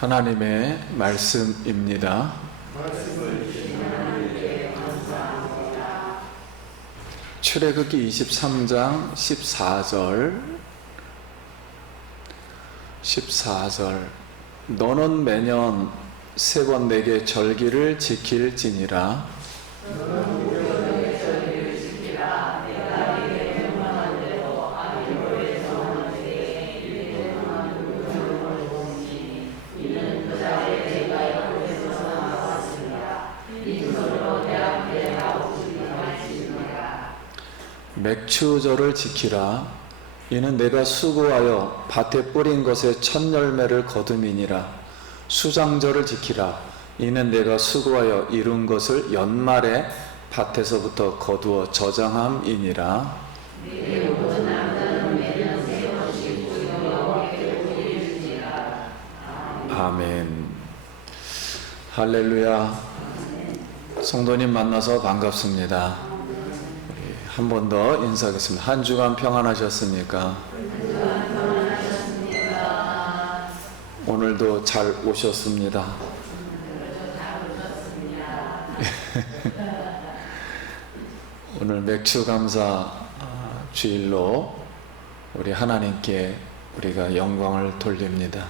하나님의 말씀입니다. 출애굽기 23장 14절 너는 매년 3번 내게 절기를 지킬지니라. 맥추절을 지키라. 이는 내가 수고하여 밭에 뿌린 것에 첫 열매를 거둠이니라. 수장절을 지키라. 이는 내가 수고하여 이룬 것을 연말에 밭에서부터 거두어 저장함이니라. 아멘. 할렐루야. 성도님 만나서 반갑습니다. 한 번 더 인사하겠습니다. 한 주간 평안하셨습니까? 오늘도 잘 오셨습니다. 오늘 맥추감사 주일로 우리 하나님께 우리가 영광을 돌립니다.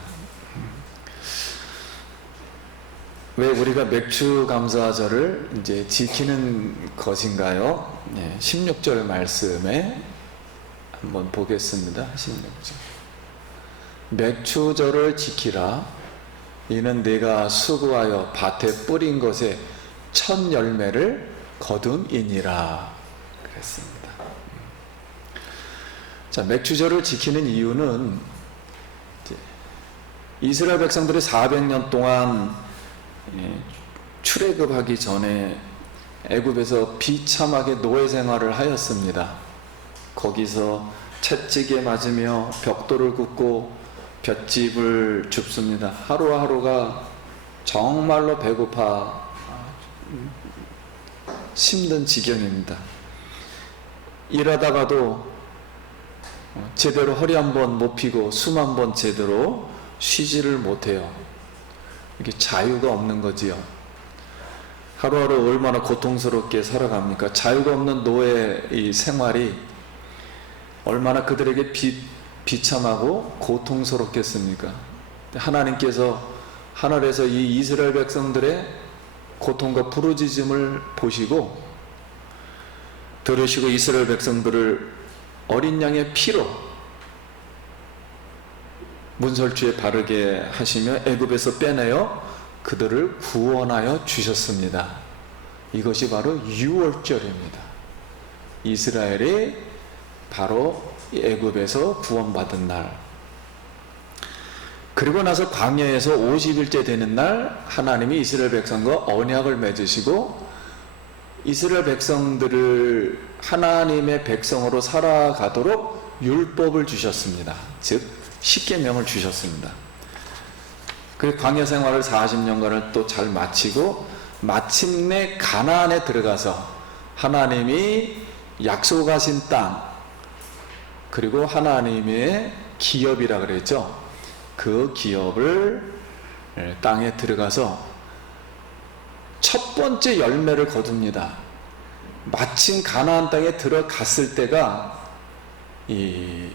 왜 우리가 맥추감사절을 이제 지키는 것인가요? 16절 말씀에 한번 보겠습니다. 16절. 맥추절을 지키라. 이는 내가 수고하여 밭에 뿌린 것에 첫 열매를 거둠이니라. 그랬습니다. 자, 맥추절을 지키는 이유는 이스라엘 백성들이 400년 동안 출애굽하기 전에 애굽에서 비참하게 노예 생활을 하였습니다. 거기서 채찍에 맞으며 벽돌을 굽고 볏짚을 줍습니다. 하루하루가 정말로 배고파 힘든 지경입니다. 일하다가도 제대로 허리 한번 못 펴고 숨 한번 제대로 쉬지를 못해요. 이게 자유가 없는 거지요. 하루하루 얼마나 고통스럽게 살아갑니까? 자유가 없는 노예의 생활이 얼마나 그들에게 비참하고 고통스럽겠습니까? 하나님께서 하늘에서 이 이스라엘 백성들의 고통과 부르짖음을 보시고 들으시고 이스라엘 백성들을 어린 양의 피로 문설주에 바르게 하시며 애굽에서 빼내어 그들을 구원하여 주셨습니다. 이것이 바로 유월절입니다. 이스라엘이 바로 애굽에서 구원받은 날. 그리고 나서 광야에서 50일째 되는 날 하나님이 이스라엘 백성과 언약을 맺으시고 이스라엘 백성들을 하나님의 백성으로 살아가도록 율법을 주셨습니다. 즉 십계명을 주셨습니다. 그 광야 생활을 40년간을 또 잘 마치고 마침내 가나안에 들어가서 하나님이 약속하신 땅, 그리고 하나님의 기업이라 그랬죠. 그 기업을 땅에 들어가서 첫 번째 열매를 거둡니다. 마침 가나안 땅에 들어갔을 때가 이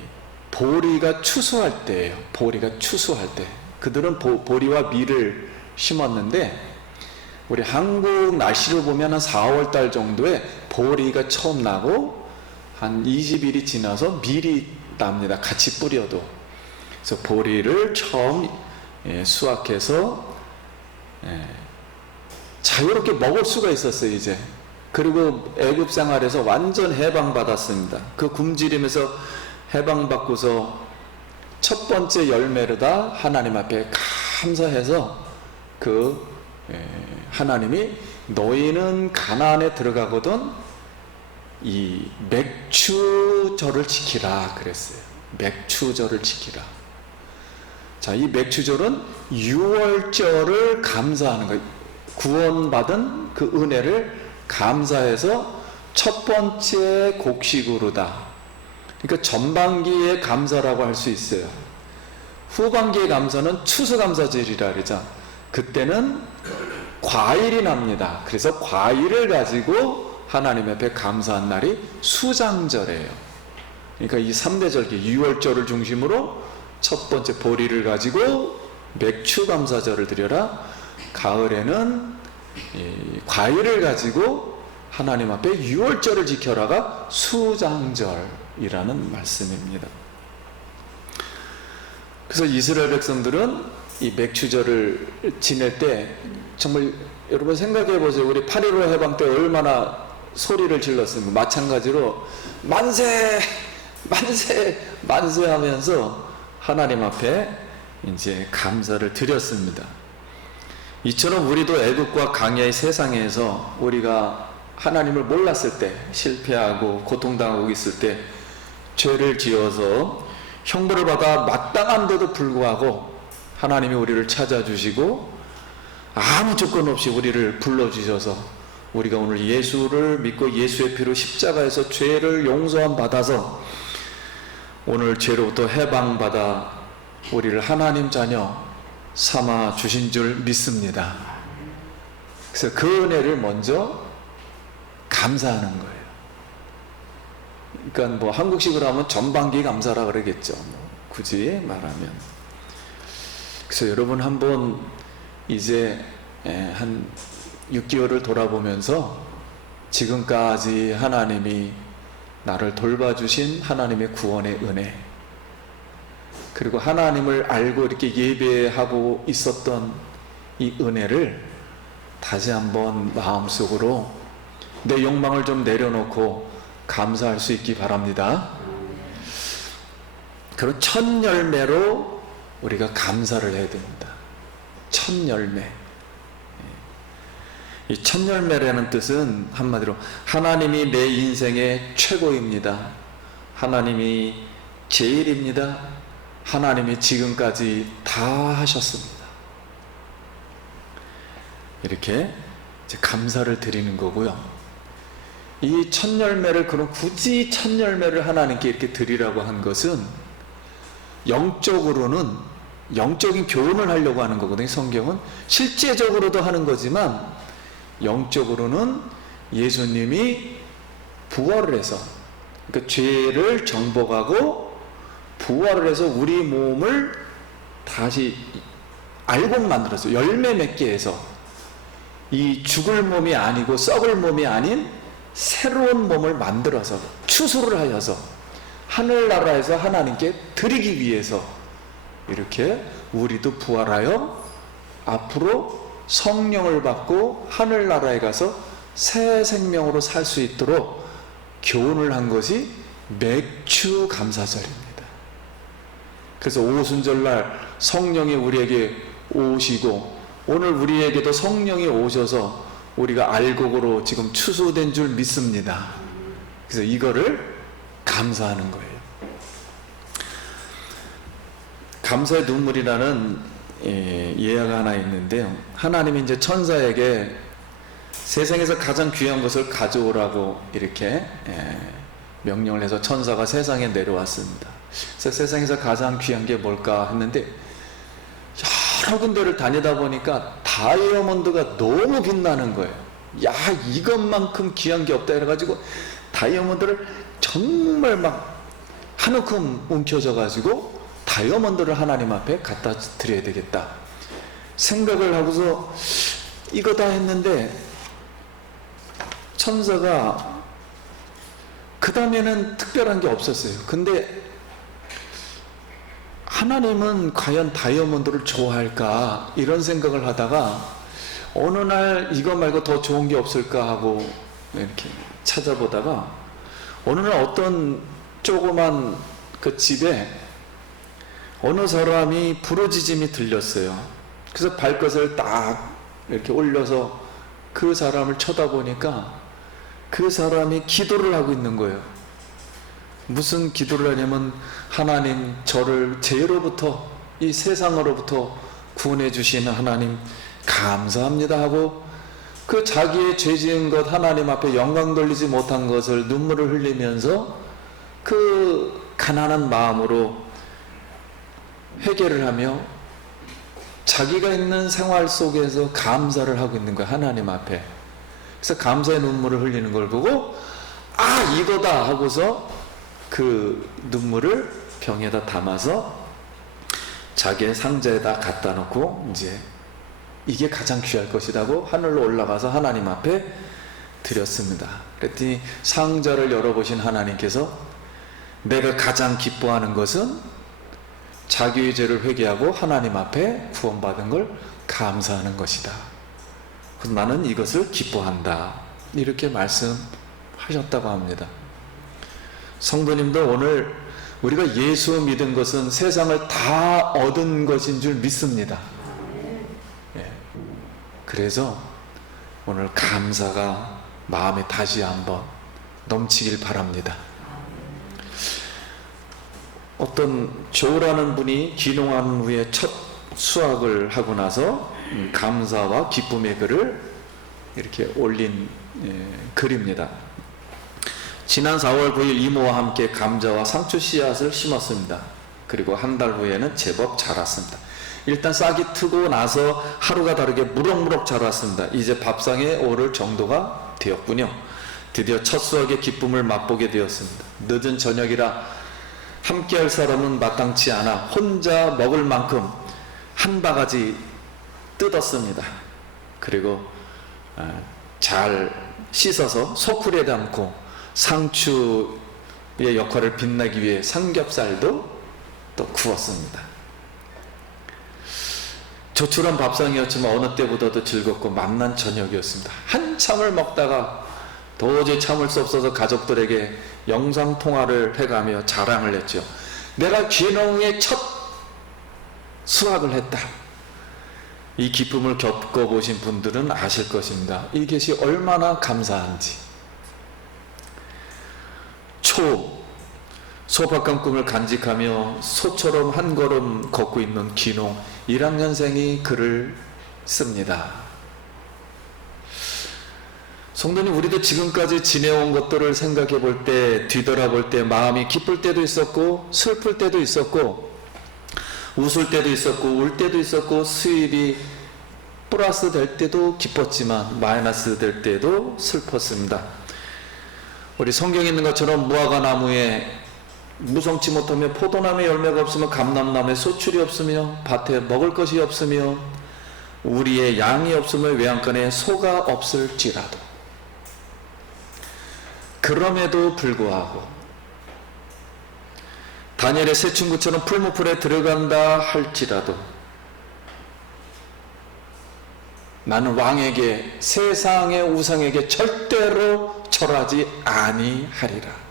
보리가 추수할 때예요. 보리가 추수할 때. 그들은 보리와 밀을 심었는데 우리 한국 날씨를 보면 한 4월 달 정도에 보리가 처음 나고 한 20일이 지나서 밀이 납니다. 같이 뿌려도. 그래서 보리를 처음 수확해서 자유롭게 먹을 수가 있었어요, 이제. 그리고 애굽 생활에서 완전 해방받았습니다. 그 굶주림에서 해방받고서 첫 번째 열매로다 하나님 앞에 감사해서 하나님이 너희는 가나안에 들어가거든 이 맥추절을 지키라 그랬어요. 맥추절을 지키라. 자, 이 맥추절은 유월절을 감사하는 거예요. 구원받은 그 은혜를 감사해서 첫 번째 곡식으로다. 그러니까 전반기의 감사라고 할 수 있어요. 후반기의 감사는 추수감사절이라 그러죠. 그때는 과일이 납니다. 그래서 과일을 가지고 하나님 앞에 감사한 날이 수장절이에요. 그러니까 이 3대 절기, 유월절을 중심으로 첫 번째 보리를 가지고 맥추 감사절을 드려라. 가을에는 이 과일을 가지고 하나님 앞에 유월절을 지켜라가 수장절이라는 말씀입니다. 그래서 이스라엘 백성들은 이 맥추절을 지낼 때 정말 여러분 생각해 보세요. 우리 8.15 해방 때 얼마나 소리를 질렀습니까? 마찬가지로 만세 만세 만세 하면서 하나님 앞에 이제 감사를 드렸습니다. 이처럼 우리도 애국과 강야의 세상에서 우리가 하나님을 몰랐을 때, 실패하고 고통당하고 있을 때 죄를 지어서 형벌을 받아 마땅한데도 불구하고 하나님이 우리를 찾아주시고 아무 조건 없이 우리를 불러주셔서 우리가 오늘 예수를 믿고 예수의 피로 십자가에서 죄를 용서함 받아서 오늘 죄로부터 해방받아 우리를 하나님 자녀 삼아 주신 줄 믿습니다. 그래서 그 은혜를 먼저 감사하는 거예요. 그러니까 뭐 한국식으로 하면 전반기 감사라 그러겠죠. 굳이 말하면. 그래서 여러분 한번 이제 한 6개월을 돌아보면서 지금까지 하나님이 나를 돌봐주신 하나님의 구원의 은혜, 그리고 하나님을 알고 이렇게 예배하고 있었던 이 은혜를 다시 한번 마음속으로 내 욕망을 좀 내려놓고 감사할 수 있기 바랍니다. 그런 첫 열매로 우리가 감사를 해야 됩니다. 첫 열매. 이 첫 열매라는 뜻은 한마디로 하나님이 내 인생의 최고입니다. 하나님이 제일입니다. 하나님이 지금까지 다 하셨습니다. 이렇게 이제 감사를 드리는 거고요. 이 첫 열매를, 그럼 굳이 첫 열매를 하나님께 이렇게 드리라고 한 것은 영적으로는 영적인 교훈을 하려고 하는 거거든요. 성경은 실제적으로도 하는 거지만 영적으로는 예수님이 부활을 해서, 그러니까 죄를 정복하고 부활을 해서 우리 몸을 다시 알고 만들었어요. 열매 맺게 해서 이 죽을 몸이 아니고 썩을 몸이 아닌 새로운 몸을 만들어서 추수를 하여서 하늘나라에서 하나님께 드리기 위해서 이렇게 우리도 부활하여 앞으로 성령을 받고 하늘나라에 가서 새 생명으로 살 수 있도록 교훈을 한 것이 맥추 감사절입니다. 그래서 오순절날 성령이 우리에게 오시고 오늘 우리에게도 성령이 오셔서 우리가 알곡으로 지금 추수된 줄 믿습니다. 그래서 이거를 감사하는 거예요. 감사의 눈물이라는 예화가 하나 있는데요. 하나님이 이제 천사에게 세상에서 가장 귀한 것을 가져오라고 이렇게 명령을 해서 천사가 세상에 내려왔습니다. 그래서 세상에서 가장 귀한 게 뭘까 했는데 여러 군데를 다니다 보니까 다이아몬드가 너무 빛나는 거예요. 야, 이것만큼 귀한 게 없다 해가지고 다이아몬드를 정말 막 한 움큼 움켜져 가지고 다이아몬드를 하나님 앞에 갖다 드려야 되겠다 생각을 하고서 이거 다 했는데 천사가 그 다음에는 특별한 게 없었어요. 근데 하나님은 과연 다이아몬드를 좋아할까 이런 생각을 하다가 어느 날 이거 말고 더 좋은 게 없을까 하고 이렇게 찾아보다가 어느 날 어떤 조그만 그 집에 어느 사람이 부르짖음이 들렸어요. 그래서 발끝을 딱 이렇게 올려서 그 사람을 쳐다보니까 그 사람이 기도를 하고 있는 거예요. 무슨 기도를 하냐면 하나님, 저를 죄로부터, 이 세상으로부터 구원해 주시는 하나님 감사합니다 하고 그 자기의 죄 지은 것 하나님 앞에 영광 돌리지 못한 것을 눈물을 흘리면서 그 가난한 마음으로 회개를 하며 자기가 있는 생활 속에서 감사를 하고 있는 거야, 하나님 앞에. 그래서 감사의 눈물을 흘리는 걸 보고 아, 이거다 하고서 그 눈물을 병에다 담아서 자기의 상자에다 갖다 놓고 이제 이게 가장 귀할 것이라고 하늘로 올라가서 하나님 앞에 드렸습니다. 그랬더니 상자를 열어보신 하나님께서 내가 가장 기뻐하는 것은 자기의 죄를 회개하고 하나님 앞에 구원받은 걸 감사하는 것이다. 그래서 나는 이것을 기뻐한다. 이렇게 말씀하셨다고 합니다. 성도님들, 오늘 우리가 예수 믿은 것은 세상을 다 얻은 것인 줄 믿습니다. 예. 그래서 오늘 감사가 마음에 다시 한번 넘치길 바랍니다. 어떤 조라는 분이 귀농한 후에 첫 수학을 하고 나서 감사와 기쁨의 글을 이렇게 올린 글입니다. 지난 4월 9일 이모와 함께 감자와 상추 씨앗을 심었습니다. 그리고 한 달 후에는 제법 자랐습니다. 일단 싹이 트고 나서 하루가 다르게 무럭무럭 자랐습니다. 이제 밥상에 오를 정도가 되었군요. 드디어 첫 수확의 기쁨을 맛보게 되었습니다. 늦은 저녁이라 함께할 사람은 마땅치 않아 혼자 먹을 만큼 한 바가지 뜯었습니다. 그리고 잘 씻어서 소쿠리에 담고 상추의 역할을 빛내기 위해 삼겹살도 또 구웠습니다. 조촐한 밥상이었지만 어느 때보다도 즐겁고 맛난 저녁이었습니다. 한참을 먹다가 도저히 참을 수 없어서 가족들에게 영상통화를 해가며 자랑을 했죠. 내가 귀농의 첫 수확을 했다. 이 기쁨을 겪어보신 분들은 아실 것입니다. 이것이 얼마나 감사한지. 소박한 꿈을 간직하며 소처럼 한 걸음 걷고 있는 귀농 1학년생이 글을 씁니다. 성도님, 우리도 지금까지 지내온 것들을 생각해 볼 때, 뒤돌아볼 때 마음이 기쁠 때도 있었고 슬플 때도 있었고 웃을 때도 있었고 울 때도 있었고 수입이 플러스 될 때도 기뻤지만 마이너스 될 때도 슬펐습니다. 우리 성경에 있는 것처럼 무화과 나무에 무성치 못하며 포도나무에 열매가 없으며 감람나무에 소출이 없으며 밭에 먹을 것이 없으며 우리의 양이 없으며 외양간에 소가 없을지라도, 그럼에도 불구하고 다니엘의 새 친구처럼 풀무풀에 들어간다 할지라도 나는 왕에게, 세상의 우상에게 절대로 절하지 아니하리라.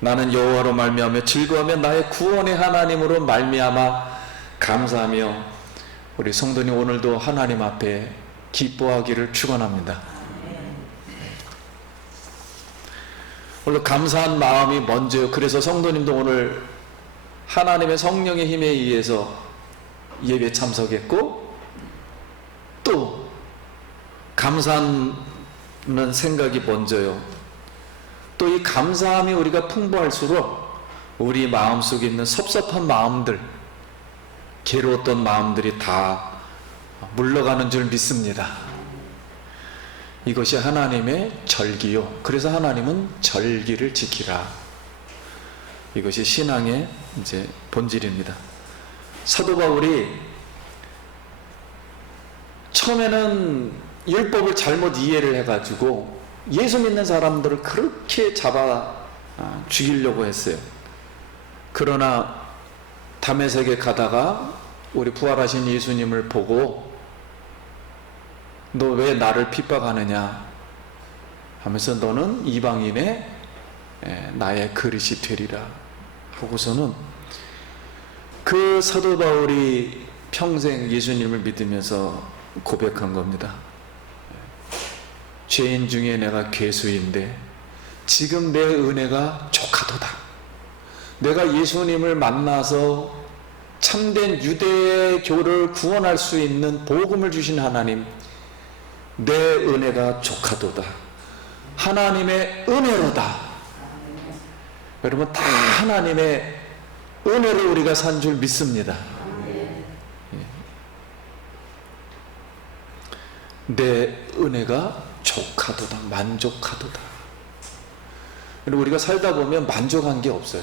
나는 여호와로 말미암아 즐거워하며 나의 구원의 하나님으로 말미암아 감사하며. 우리 성도님, 오늘도 하나님 앞에 기뻐하기를 축원합니다. 오늘 감사한 마음이 먼저요. 그래서 성도님도 오늘 하나님의 성령의 힘에 의해서 예배 참석했고 또 감사하는 생각이 먼저요. 또 이 감사함이 우리가 풍부할수록 우리 마음속에 있는 섭섭한 마음들, 괴로웠던 마음들이 다 물러가는 줄 믿습니다. 이것이 하나님의 절기요. 그래서 하나님은 절기를 지키라. 이것이 신앙의 이제 본질입니다. 사도 바울이 처음에는 율법을 잘못 이해를 해가지고 예수 믿는 사람들을 그렇게 잡아 죽이려고 했어요. 그러나 다메섹에 가다가 우리 부활하신 예수님을 보고 너 왜 나를 핍박하느냐 하면서 너는 이방인의 나의 그릇이 되리라 하고서는 그 사도 바울이 평생 예수님을 믿으면서 고백한 겁니다. 죄인 중에 내가 괴수인데 지금 내 은혜가 족하도다. 내가 예수님을 만나서 참된 유대교를 구원할 수 있는 복음을 주신 하나님, 내 은혜가 족하도다. 하나님의 은혜로다. 여러분, 다 하나님의 은혜를 우리가 산 줄 믿습니다. 내 은혜가 족하도다, 만족하도다. 우리가 살다 보면 만족한 게 없어요.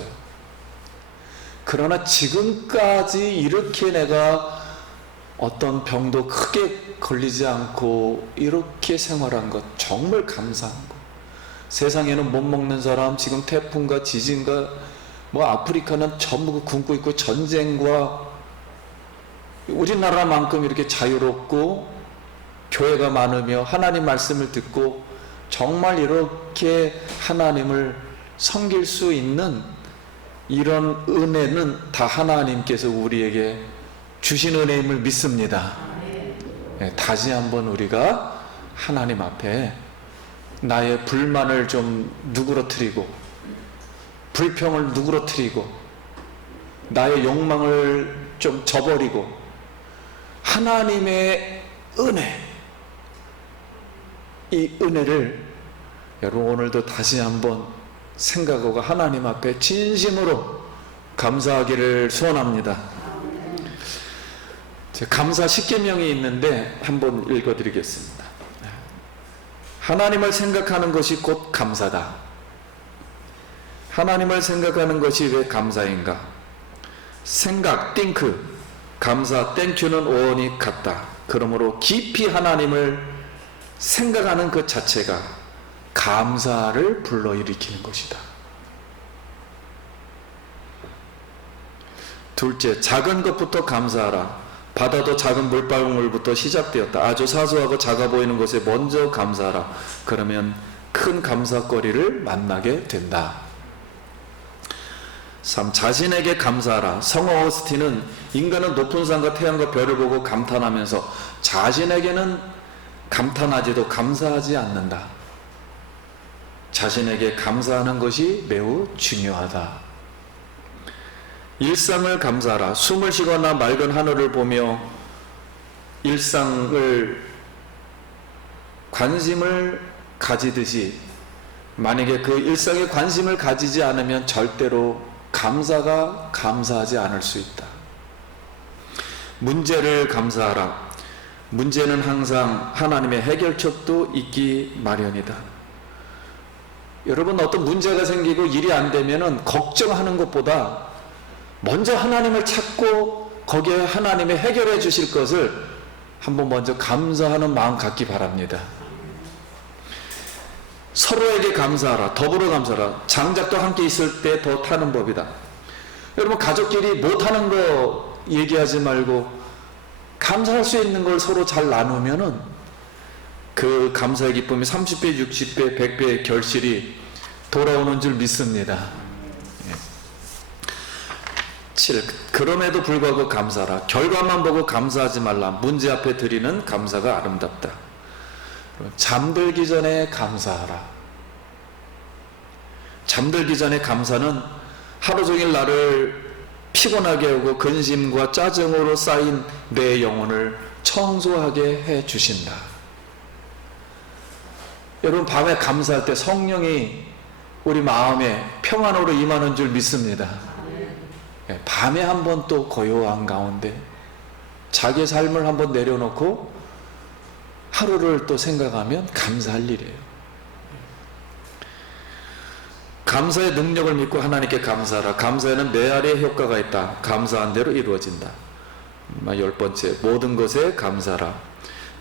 그러나 지금까지 이렇게 내가 어떤 병도 크게 걸리지 않고 이렇게 생활한 것 정말 감사한 거. 세상에는 못 먹는 사람, 지금 태풍과 지진과 뭐 아프리카는 전부 굶고 있고, 전쟁과, 우리나라만큼 이렇게 자유롭고 교회가 많으며 하나님 말씀을 듣고 정말 이렇게 하나님을 섬길 수 있는 이런 은혜는 다 하나님께서 우리에게 주신 은혜임을 믿습니다. 네, 다시 한번 우리가 하나님 앞에 나의 불만을 좀 누그러뜨리고, 불평을 누그러뜨리고, 나의 욕망을 좀 저버리고, 하나님의 은혜, 이 은혜를 여러분 오늘도 다시 한번 생각하고 하나님 앞에 진심으로 감사하기를 소원합니다. 감사 10계명이 있는데 한번 읽어드리겠습니다. 하나님을 생각하는 것이 곧 감사다. 하나님을 생각하는 것이 왜 감사인가? 생각, think, 감사, thank는 어원이 같다. 그러므로 깊이 하나님을 생각하는 그 자체가 감사를 불러일으키는 것이다. 둘째, 작은 것부터 감사하라. 바다도 작은 물방울부터 시작되었다. 아주 사소하고 작아 보이는 것에 먼저 감사하라. 그러면 큰 감사거리를 만나게 된다. 3. 자신에게 감사하라. 성호 어거스틴은 인간은 높은 산과 태양과 별을 보고 감탄하면서 자신에게는 감탄하지도 감사하지 않는다. 자신에게 감사하는 것이 매우 중요하다. 일상을 감사하라. 숨을 쉬거나 맑은 하늘을 보며 일상을 관심을 가지듯이, 만약에 그 일상에 관심을 가지지 않으면 절대로 감사하지 않을 수 있다. 문제를 감사하라. 문제는 항상 하나님의 해결책도 있기 마련이다. 여러분, 어떤 문제가 생기고 일이 안 되면은 걱정하는 것보다 먼저 하나님을 찾고 거기에 하나님이 해결해 주실 것을 한번 먼저 감사하는 마음 갖기 바랍니다. 서로에게 감사하라. 더불어 감사하라. 장작도 함께 있을 때 더 타는 법이다. 여러분, 가족끼리 못하는 거 얘기하지 말고 감사할 수 있는 걸 서로 잘 나누면은 그 감사의 기쁨이 30배, 60배, 100배의 결실이 돌아오는 줄 믿습니다. 7. 그럼에도 불구하고 감사하라. 결과만 보고 감사하지 말라. 문제 앞에 드리는 감사가 아름답다. 잠들기 전에 감사하라. 잠들기 전에 감사는 하루 종일 나를 피곤하게 하고 근심과 짜증으로 쌓인 내 영혼을 청소하게 해 주신다. 여러분, 밤에 감사할 때 성령이 우리 마음에 평안으로 임하는 줄 믿습니다. 밤에 한번 또 고요한 가운데 자기의 삶을 한번 내려놓고 하루를 또 생각하면 감사할 일이에요. 감사의 능력을 믿고 하나님께 감사하라. 감사에는 메아리의 효과가 있다. 감사한 대로 이루어진다. 10번째, 모든 것에 감사하라.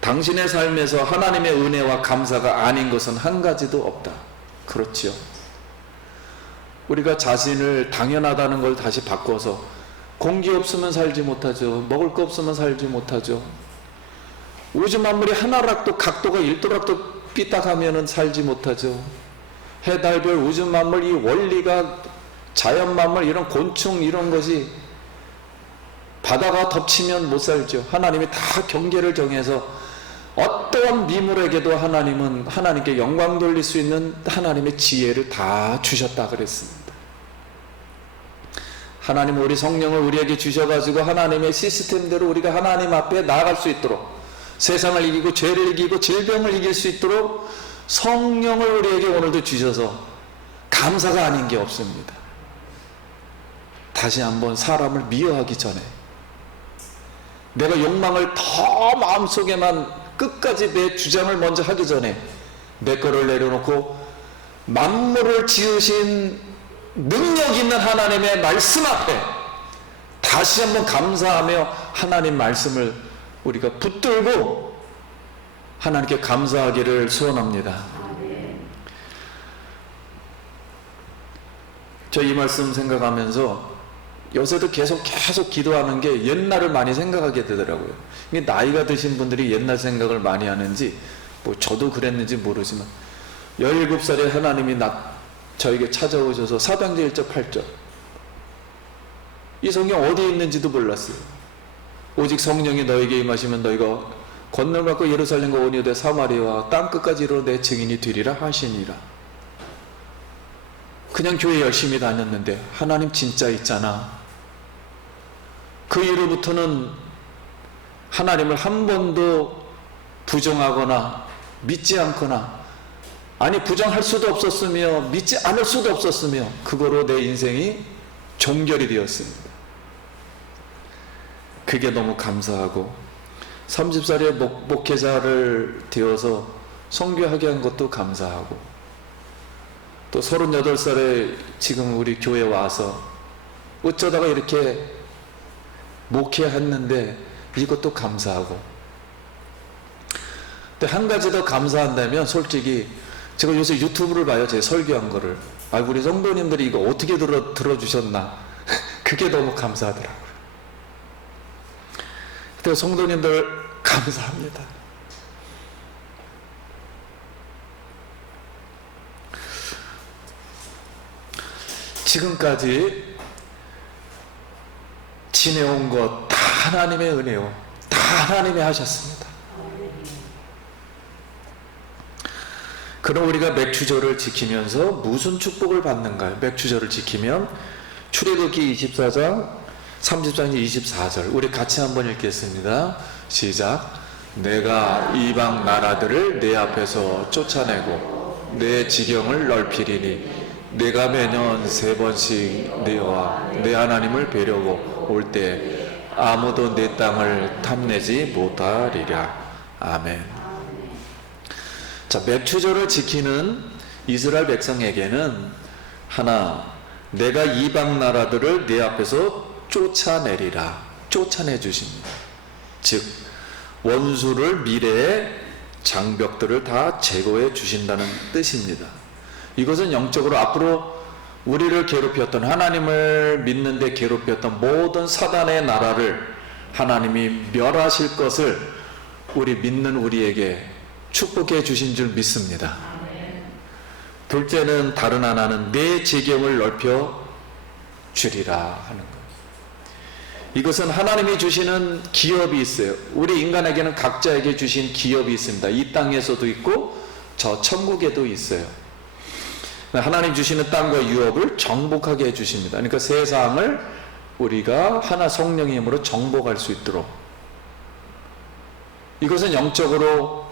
당신의 삶에서 하나님의 은혜와 감사가 아닌 것은 한 가지도 없다. 그렇지요. 우리가 자신을 당연하다는 걸 다시 바꿔서 공기 없으면 살지 못하죠. 먹을 거 없으면 살지 못하죠. 우주 만물이 하나락도 각도가 1도락도 삐딱하면 살지 못하죠. 해, 달, 별, 우주 만물, 이 원리가, 자연 만물, 이런 곤충, 이런 것이 바다가 덮치면 못 살죠. 하나님이 다 경계를 정해서 어떠한 미물에게도 하나님은 하나님께 영광 돌릴 수 있는 하나님의 지혜를 다 주셨다 그랬습니다. 하나님은 우리 성령을 우리에게 주셔가지고 하나님의 시스템대로 우리가 하나님 앞에 나아갈 수 있도록, 세상을 이기고 죄를 이기고 질병을 이길 수 있도록 성령을 우리에게 오늘도 주셔서 감사가 아닌 게 없습니다. 다시 한번 사람을 미워하기 전에, 내가 욕망을 더 마음속에만 끝까지 내 주장을 먼저 하기 전에 내 거를 내려놓고 만물을 지으신 능력 있는 하나님의 말씀 앞에 다시 한번 감사하며 하나님 말씀을 우리가 붙들고 하나님께 감사하기를 소원합니다. 저 이 말씀 생각하면서 요새도 계속 기도하는 게 옛날을 많이 생각하게 되더라고요. 이게 나이가 드신 분들이 옛날 생각을 많이 하는지 뭐 저도 그랬는지 모르지만 17살에 하나님이 저에게 찾아오셔서 사도행전 1절 8절 이 성경 어디에 있는지도 몰랐어요. 오직 성령이 너에게 임하시면 너희가 권능 받고 예루살렘과 온 유대 사마리아와 땅끝까지 이르러 내 증인이 되리라 하시니라. 그냥 교회 열심히 다녔는데 하나님 진짜 있잖아. 그 이후로부터는 하나님을 한 번도 부정하거나 믿지 않거나, 아니 부정할 수도 없었으며 믿지 않을 수도 없었으며 그거로 내 인생이 종결이 되었습니다. 그게 너무 감사하고 30살에 목회자를 되어서 선교하게 한 것도 감사하고, 또 38살에 지금 우리 교회 와서 어쩌다가 이렇게 목회했는데 이것도 감사하고. 근데 한 가지 더 감사한다면, 솔직히 제가 요새 유튜브를 봐요. 제 설교한 거를. 우리 성도님들이 이거 어떻게 들어주셨나. 그게 너무 감사하더라고요. 그때 성도님들 감사합니다. 지금까지 지내온 것 다 하나님의 은혜요. 다 하나님이 하셨습니다. 그럼 우리가 맥추절을 지키면서 무슨 축복을 받는가요? 맥추절을 지키면 출애굽기 24장 33절 24절 우리 같이 한번 읽겠습니다. 시작. 내가 이방 나라들을 내 앞에서 쫓아내고 내 지경을 넓히리니 내가 매년 3번씩 내와 내 하나님을 뵈려고 올 때 아무도 내 땅을 탐내지 못하리라. 아멘. 자, 맥추절을 지키는 이스라엘 백성에게는 하나, 내가 이방 나라들을 내 앞에서 쫓아내리라. 쫓아내 주십니다. 즉 원수를, 미래의 장벽들을 다 제거해 주신다는 뜻입니다. 이것은 영적으로 앞으로 우리를 괴롭혔던, 하나님을 믿는데 괴롭혔던 모든 사단의 나라를 하나님이 멸하실 것을 우리 믿는 우리에게 축복해 주신 줄 믿습니다. 둘째는, 다른 하나는 내 지경을 넓혀 주리라 하는 것. 이것은 하나님이 주시는 기업이 있어요. 우리 인간에게는 각자에게 주신 기업이 있습니다. 이 땅에서도 있고 저 천국에도 있어요. 하나님 주시는 땅과 유업을 정복하게 해주십니다. 그러니까 세상을 우리가 하나 성령의 힘으로 정복할 수 있도록, 이것은 영적으로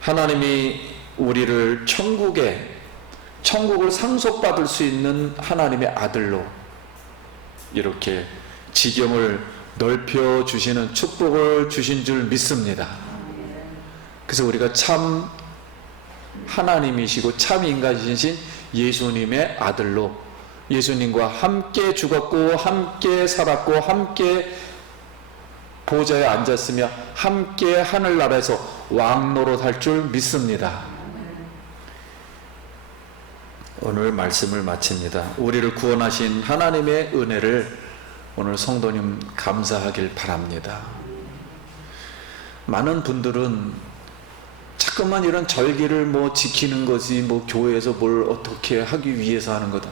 하나님이 우리를 천국을 상속받을 수 있는 하나님의 아들로 이렇게 지경을 넓혀 주시는 축복을 주신 줄 믿습니다. 그래서 우리가 참 하나님이시고 참 인간이신 예수님의 아들로, 예수님과 함께 죽었고 함께 살았고 함께 보좌에 앉았으며 함께 하늘나라에서 왕노릇할 줄 믿습니다. 오늘 말씀을 마칩니다. 우리를 구원하신 하나님의 은혜를 오늘 성도님 감사하길 바랍니다. 많은 분들은 자꾸만 이런 절기를 지키는 것이 교회에서 뭘 어떻게 하기 위해서 하는 거다.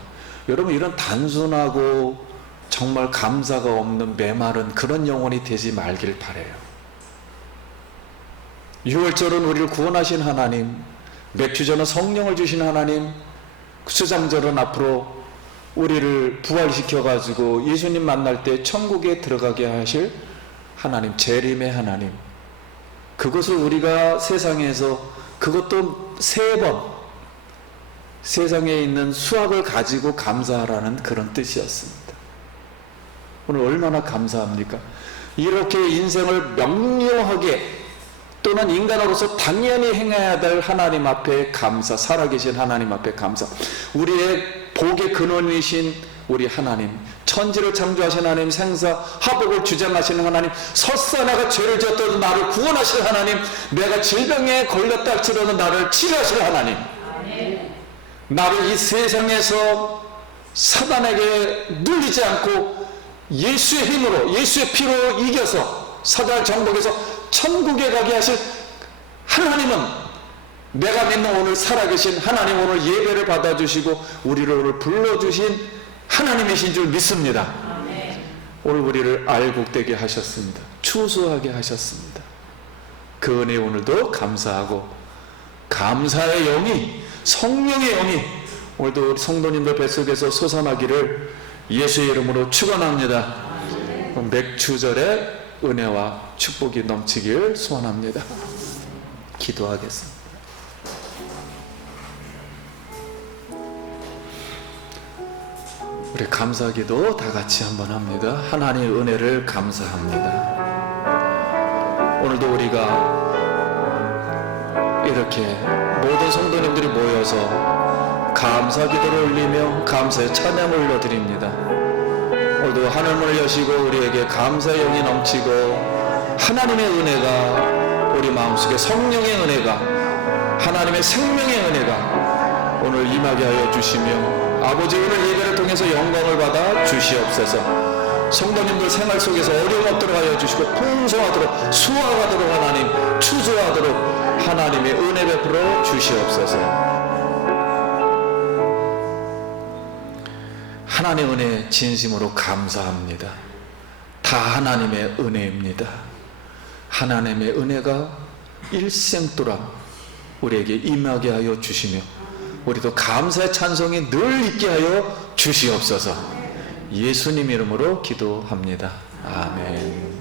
여러분, 이런 단순하고 정말 감사가 없는 메마른 그런 영혼이 되지 말길 바라요. 유월절은 우리를 구원하신 하나님, 맥주절은 성령을 주신 하나님, 수장절은 앞으로 우리를 부활시켜가지고 예수님 만날 때 천국에 들어가게 하실 하나님, 재림의 하나님, 그것을 우리가 세상에서, 그것도 3번 세상에 있는 수학을 가지고 감사하라는 그런 뜻이었습니다. 오늘 얼마나 감사합니까? 이렇게 인생을 명료하게 또는 인간으로서 당연히 행해야 될 하나님 앞에 감사, 살아계신 하나님 앞에 감사, 우리의 복의 근원이신 우리 하나님, 천지를 창조하신 하나님, 생사 화복을 주장하시는 하나님, 설사 내가 죄를 지었더라도 나를 구원하실 하나님, 내가 질병에 걸렸다 할지라도 나를 치료하실 하나님, 나를 이 세상에서 사단에게 눌리지 않고 예수의 힘으로, 예수의 피로 이겨서 사단을 정복해서 천국에 가게 하실 하나님은, 내가 믿는 오늘 살아계신 하나님, 오늘 예배를 받아주시고 우리를 오늘 불러주신 하나님이신 줄 믿습니다. 오늘 우리를 알곡되게 하셨습니다. 추수하게 하셨습니다. 그 은혜 오늘도 감사하고, 감사의 영이, 성령의 영이 오늘도 우리 성도님들 뱃속에서 솟아나기를 예수의 이름으로 축원합니다. 맥주절에 은혜와 축복이 넘치길 소원합니다. 기도하겠습니다. 우리 감사기도 다 같이 한번 합니다. 하나님의 은혜를 감사합니다. 오늘도 우리가 이렇게 모든 성도님들이 모여서 감사기도를 올리며 감사의 찬양을 올려드립니다. 오늘도 하늘문을 여시고 우리에게 감사의 영이 넘치고 하나님의 은혜가, 우리 마음속에 성령의 은혜가, 하나님의 생명의 은혜가 오늘 임하게 하여 주시며, 아버지 오늘 예배를 통해서 영광을 받아 주시옵소서. 성도님들 생활 속에서 어려움 없도록 하여 주시고, 풍성하도록, 수확하도록, 하나님 추수하도록 하나님의 은혜 베풀어 주시옵소서. 하나님의 은혜 진심으로 감사합니다. 다 하나님의 은혜입니다. 하나님의 은혜가 일생도록 우리에게 임하게 하여 주시며, 우리도 감사의 찬송이 늘 있게 하여 주시옵소서. 예수님 이름으로 기도합니다. 아멘.